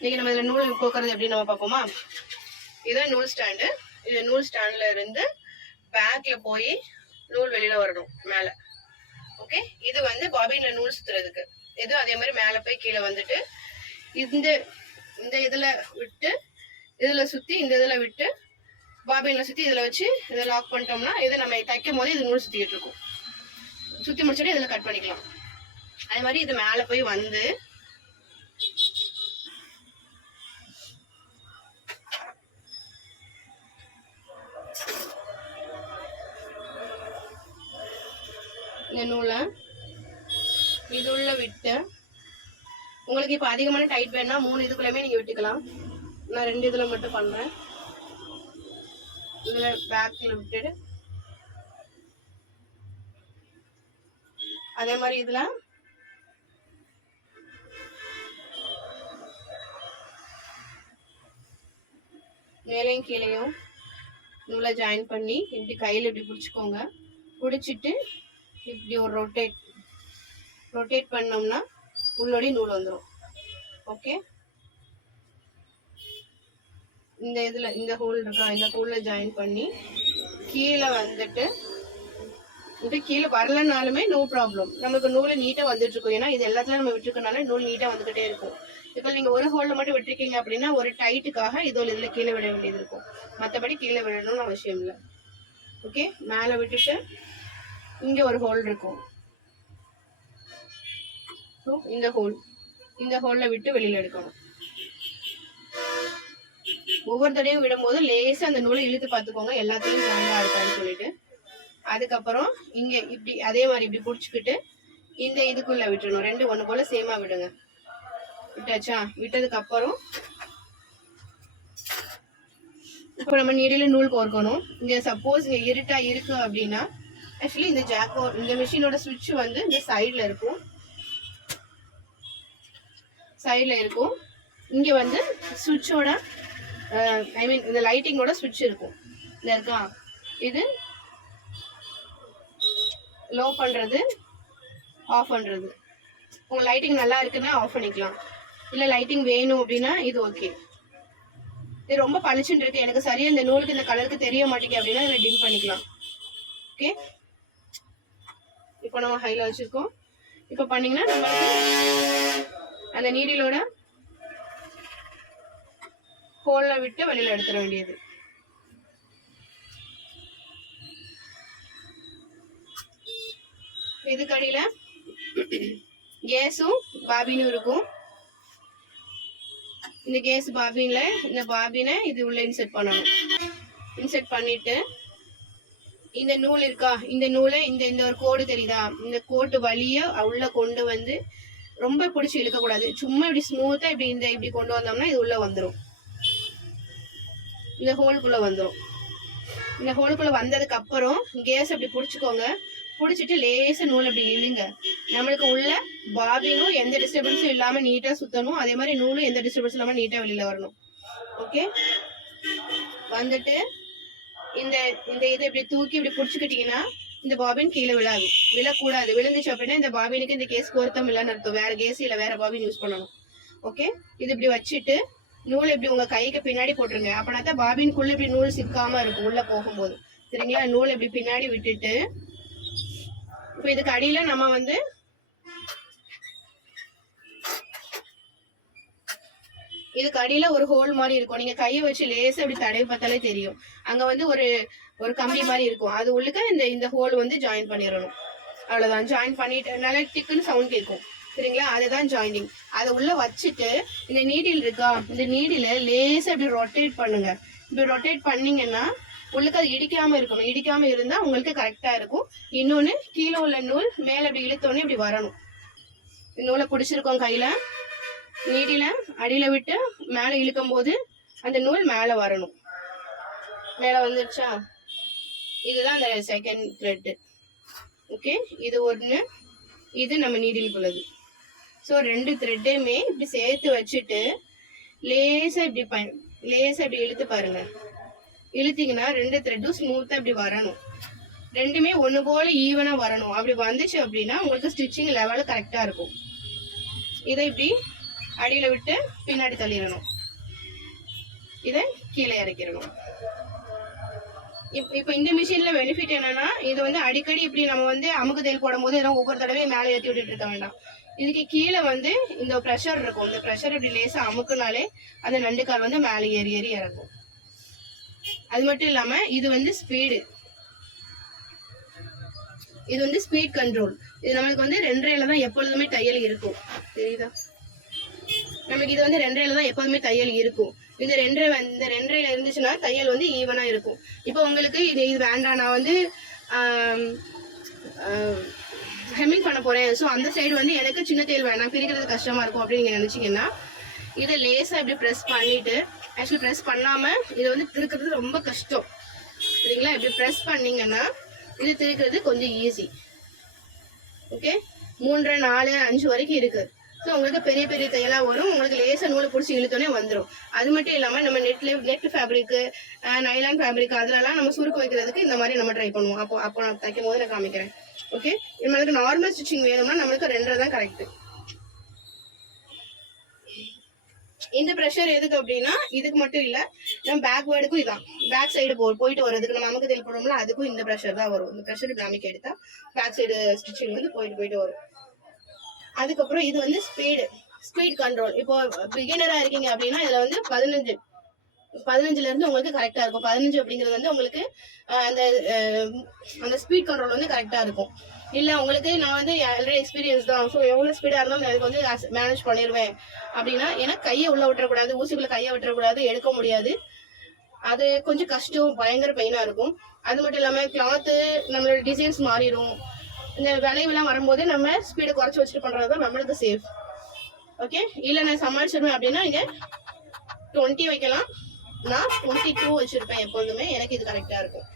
இன்னைக்கு நம்ம இதில் நூல் கோக்கிறது எப்படி நம்ம பார்ப்போமா? இதுதான் நூல் ஸ்டாண்டு. இது நூல் ஸ்டாண்ட்ல இருந்து பேக்ல போய் நூல் வெளியில வரணும் மேல. ஓகே இது வந்து பாபின்ல நூல் சுத்துறதுக்கு. இது அதே மாதிரி மேல போய் கீழே வந்துட்டு இந்த இந்த இதுல விட்டு இதுல சுத்தி இந்த இதுல விட்டு பாபின்ல சுத்தி இதுல வச்சு இதை லாக் பண்ணிட்டோம்னா இதை நம்ம தைக்கும் போது இது நூல் சுத்திக்கிட்டு இருக்கும். சுத்தி முடிச்சுட்டு இதுல கட் பண்ணிக்கலாம். அதே மாதிரி இது மேல போய் வந்து இது உள்ள விட்டு. உங்களுக்கு இப்போ அதிகமான டைட் வேணா மூணு இதுக்குள்ளயுமே நீங்க விட்டுக்கலாம். நான் ரெண்டு இதுல மட்டும் பண்றேன். இதுல பேக்ல விட்டுட்டு அதே மாதிரி இதுல. மேலையும் கீழையும் நூலை ஜாயின் பண்ணி இப்படி கையில் இப்படி பிடிச்சிக்கோங்க. பிடிச்சிட்டு இப்படி ஒரு ரொட்டேட் ரொட்டேட் பண்ணோம்னா உள்ளோடி நூல் வந்துடும் ஓகே இந்த இதில் இந்த ஹோல் இருக்கா இந்த ஹோலில் ஜாயின் பண்ணி கீழே வந்துட்டு இது கீழே வரலனாலுமே நோ ப்ராப்ளம் நமக்கு நூல் நீட்டாக வந்துட்டு இருக்கும் ஏன்னா இது எல்லாத்துலயும் நம்ம விட்டுருக்கனால நூல் நீட்டாக வந்துகிட்டே இருக்கும். இப்போ நீங்கள் ஒரு ஹோலில் மட்டும் விட்டுருக்கீங்க அப்படின்னா ஒரு டைட்டுக்காக இது இதில் கீழே விட வேண்டியது இருக்கும். மற்றபடி கீழே விடணும்னு அவசியம் இல்லை. ஓகே மேலே விட்டுட்டு இங்கே ஒரு ஹோல் இருக்கும். ஸோ இந்த ஹோல் இந்த ஹோலில் விட்டு வெளியில் எடுக்கணும். ஒவ்வொரு தடையும் விடும்போது லேசாக அந்த நூலை இழுத்து பார்த்துக்கோங்க. எல்லாத்தையும் ஜாயிண்டாக இருக்கான்னு சொல்லிட்டு. அதுக்கப்புறம் இங்கே இப்படி அதே மாதிரி இப்படி பிடிச்சிக்கிட்டு இந்த இதுக்குள்ள விட்டுடணும் ரெண்டு ஒன்று போல் சேமாக விடுங்க. விட்டாச்சா? விட்டதுக்கு அப்புறம் இப்போ நம்ம நீடில நூல் கோர்க்கணும். இங்கே சப்போஸ் இங்கே இருட்டாக இருக்கு அப்படின்னா ஆக்சுவலி இந்த ஜாக்கோ இந்த மிஷினோட சுவிட்ச் வந்து இந்த சைடில் இருக்கும். சைடில் இருக்கும். இங்கே வந்து சுவிட்சோட ஐ மீன் இந்த லைட்டிங்கோட சுவிட்ச் இருக்கும். இந்த இருக்கா? இது லோ பண்ணுறது ஆஃப் பண்ணுறது உங்கள் லைட்டிங் நல்லா இருக்குன்னா ஆஃப் பண்ணிக்கலாம். இல்லை லைட்டிங் வேணும் அப்படின்னா இது ஓகே இது ரொம்ப பளிச்சுன்னு இருக்கு. எனக்கு சரியாக இந்த நூலுக்கு இந்த கலருக்கு தெரிய மாட்டேங்குது அப்படின்னா இதை டிம் பண்ணிக்கலாம். ஓகே இப்போ நம்ம ஹைல வச்சுருக்கோம். இப்போ பண்ணிங்கன்னா நம்மளுக்கு அந்த நீடிலோட ஹோல்ல விட்டு வெளியில எடுத்துட வேண்டியது. இதுக்கு அடியில கேஸும் பாபினும் இருக்கும். இந்த கேஸ் பாபின்ல இந்த பாபினை இது உள்ள இன்செர்ட் பண்ணணும். இன்செர்ட் பண்ணிட்டு இந்த நூல் இருக்கா? இந்த நூலை இந்த இந்த ஒரு கோடு தெரியுதா? இந்த கோட்டு வழிய உள்ள கொண்டு வந்து ரொம்ப பிடிச்சி இழுக்க கூடாது சும்மா இப்படி ஸ்மூத்தா இப்படி இந்த இப்படி கொண்டு வந்தோம்னா இது உள்ள வந்துடும் இந்த ஹோலுக்குள்ள வந்துடும் இந்த ஹோலுக்குள்ள வந்ததுக்கு அப்புறம் கேஸ் அப்படி பிடிச்சிக்கோங்க. பிடிச்சிட்டு லேசா நூல் அப்படி இழுங்க. நம்மளுக்கு உள்ள பாபினும் எந்த டிஸ்டர்பன்ஸும் இல்லாம நீட்டா சுத்தணும். அதே மாதிரி நூலும் எந்த டிஸ்டர்பன்ஸ் இல்லாம நீட்டா வெளியில வரணும். ஓகே வந்துட்டு இந்த இந்த இதை இப்படி தூக்கி இப்படி பிடிச்சிக்கிட்டீங்கன்னா இந்த பாபின் கீழே விழாது. விழக்கூடாது. விழுந்துச்சு அப்படின்னா இந்த பாபினுக்கு இந்த கேஸ் பொருத்தம் இல்லைன்னு அர்த்தம். வேற கேஸ் இல்லை. வேற பாபின் யூஸ் பண்ணணும். ஓகே இது இப்படி வச்சுட்டு நூல் இப்படி உங்க கைக்கு பின்னாடி போட்டுருங்க. அப்படின்னா தான் பாபின்குள்ள இப்படி நூல் சிக்காம இருக்கும். உள்ள போகும்போது. சரிங்களா? நூல் இப்படி பின்னாடி விட்டுட்டு இப்போ இதுக்கு அடியில நம்ம வந்து இதுக்கு அடியில ஒரு ஹோல் மாதிரி இருக்கும். நீங்க கையை வச்சு லேசா இப்படி தடவை பார்த்தாலே தெரியும். அங்க வந்து ஒரு ஒரு கம்பி மாதிரி இருக்கும். அது உள்ளுக்க இந்த இந்த ஹோல் வந்து ஜாயின் பண்ணிடணும். அவ்வளவுதான். ஜாயின் பண்ணிட்டு நல்லா டிக்குன்னு சவுண்ட் கேட்கும். சரிங்களா? அதுதான் ஜாயினிங் அதை உள்ள வச்சுட்டு இந்த நீடில் இருக்கா? இந்த நீடில லேசா இப்படி ரொட்டேட் பண்ணுங்க. இப்படி ரொட்டேட் பண்ணீங்கன்னா உள்ளுக்கு அது இடிக்காம இருக்கணும். இடிக்காம இருந்தா உங்களுக்கு கரெக்டா இருக்கும். இன்னொன்னு கீழே உள்ள நூல் மேல இப்படி இழுத்தோடனே இப்படி வரணும். இந்த நூலை பிடிச்சிருக்கோம் கையில. நீடில அடியில விட்டு மேல இழுக்கும் போது அந்த நூல் மேல வரணும். மேல வந்துருச்சா? இதுதான் அந்த செகண்ட் த்ரெட் ஓகே இது ஒன்று இது நம்ம நீடிலுக்குள்ளது ஸோ ரெண்டு த்ரெட்டையுமே இப்படி சேர்த்து வச்சுட்டு லேசா இப்படி ப லேசா இப்படி இழுத்து பாருங்க. இழுத்தீங்கன்னா ரெண்டு த்ரெட்டும் ஸ்மூத்தா இப்படி வரணும். ரெண்டுமே ஒன்று போல ஈவனாக வரணும். அப்படி வந்துச்சு அப்படின்னா உங்களுக்கு ஸ்டிச்சிங் லெவலு கரெக்டாக இருக்கும். இதை இப்படி அடியில் விட்டு பின்னாடி தள்ளிடணும். இதை கீழே இறக்கிடணும். இப்- இப்போ இந்த மிஷினில் பெனிஃபிட் என்னன்னா இது வந்து அடிக்கடி இப்படி நம்ம வந்து அமுக்கு தையல் போடும்போது ஏதோ ஒவ்வொரு தடவையும் மேலே ஏற்றி விட்டுட்டு இருக்க வேண்டாம். இதுக்கு கீழே வந்து இந்த ப்ரெஷர் இருக்கும். இந்த ப்ரெஷர் இப்படி லேசாக அமுக்குனாலே அந்த நண்டுக்கால் வந்து மேலே ஏறி ஏறி இறக்கும். அது மட்டும் இல்லாமல் இது வந்து ஸ்பீடு இது வந்து ஸ்பீட் கண்ட்ரோல் இது நம்மளுக்கு வந்து ரெண்டரையில தான் எப்பொழுதுமே தையல் இருக்கும். தெரியுதா? நமக்கு இது வந்து ரெண்டரைல தான் எப்போதுமே தையல் இருக்கும். இந்த ரெண்டரை இந்த ரெண்டரைல இருந்துச்சுன்னா தையல் வந்து ஈவனா இருக்கும். இப்போ உங்களுக்கு இது இது வேண்டாம். நான் வந்து ஹெம்மிங் பண்ண போறேன். ஸோ அந்த சைடு வந்து எனக்கு சின்ன தையல் வேணாம். பிரிக்கிறது கஷ்டமா இருக்கும் அப்படின்னு நீங்க நினைச்சீங்கன்னா இதை லேசா இப்படி ப்ரெஸ் பண்ணிட்டு ஆக்சுவலி ப்ரெஸ் பண்ணாம இதை வந்து திருக்கிறது ரொம்ப கஷ்டம். சரிங்களா? இப்படி ப்ரெஸ் பண்ணீங்கன்னா இது திருக்கிறது கொஞ்சம் ஈஸி ஓகே மூன்று நாலு அஞ்சு வரைக்கும் இருக்குது ஸோ உங்களுக்கு பெரிய பெரிய தையலாக வரும். உங்களுக்கு லேசாக நூலை பிடிச்சி இழுத்தோடனே வந்துடும் அது மட்டும் இல்லாமல் நம்ம நெட்ல நெட் ஃபேப்ரிக்கு நைலான் ஃபேப்ரிக் அதுலலாம் நம்ம சுருக்க வைக்கிறதுக்கு இந்த மாதிரி நம்ம ட்ரை பண்ணுவோம். அப்போ அப்போ நான் தைக்கும் போது நான் காமிக்கிறேன். ஓகே நம்மளுக்கு நார்மல் ஸ்டிச்சிங் வேணும்னா நம்மளுக்கு ரெண்டரை தான் கரெக்ட் இந்த ப்ரெஷர் எதுக்கு அப்படின்னா இதுக்கு மட்டும் இல்ல நம்ம பேக் வேர்டுக்கும் இதான். பேக் சைடு போ போயிட்டு வர்றதுக்கு நம்ம அமுக்கு தையல் அதுக்கும் இந்த ப்ரெஷர் தான் வரும். இந்த ப்ரெஷர் இப்படி எடுத்தால் எடுத்தா பேக் சைடு ஸ்டிச்சிங் வந்து போயிட்டு போயிட்டு வரும். அதுக்கப்புறம் இது வந்து ஸ்பீடு ஸ்பீட் கண்ட்ரோல் இப்போ பிகினரா இருக்கீங்க அப்படின்னா இதுல வந்து பதினஞ்சு பதினஞ்சுல இருந்து உங்களுக்கு கரெக்டா இருக்கும். பதினஞ்சு அப்படிங்கிறது வந்து உங்களுக்கு அந்த அந்த ஸ்பீட் கண்ட்ரோல் வந்து கரெக்டா இருக்கும். இல்ல உங்களுக்கு நான் வந்து ஆல்ரெடி எக்ஸ்பீரியன்ஸ் தான். ஸோ எவ்வளவு ஸ்பீடா இருந்தாலும் எனக்கு வந்து மேனேஜ் பண்ணிடுவேன் அப்படின்னா ஏன்னா கையை உள்ள விட்டுறக்கூடாது ஊசிக்குள்ள கையை விட்டுறக்கூடாது எடுக்க முடியாது. அது கொஞ்சம் கஷ்டம் பயங்கர பெயினா இருக்கும். அது மட்டும் இல்லாம கிளாத்து நம்மளோட டிசைன்ஸ் மாறிடும். இந்த விளைவுலாம் வரும்போது நம்ம ஸ்பீடை குறைச்சி வச்சுட்டு பண்ணுறது தான் நம்மளுக்கு சேஃப் ஓகே இல்லை நான் சமாளிச்சிருவேன் அப்படின்னா இங்கே டுவெண்ட்டி வைக்கலாம். நான் டுவெண்ட்டி டூ வச்சுருப்பேன் எப்போதுமே. எனக்கு இது கரெக்டாக இருக்கும்.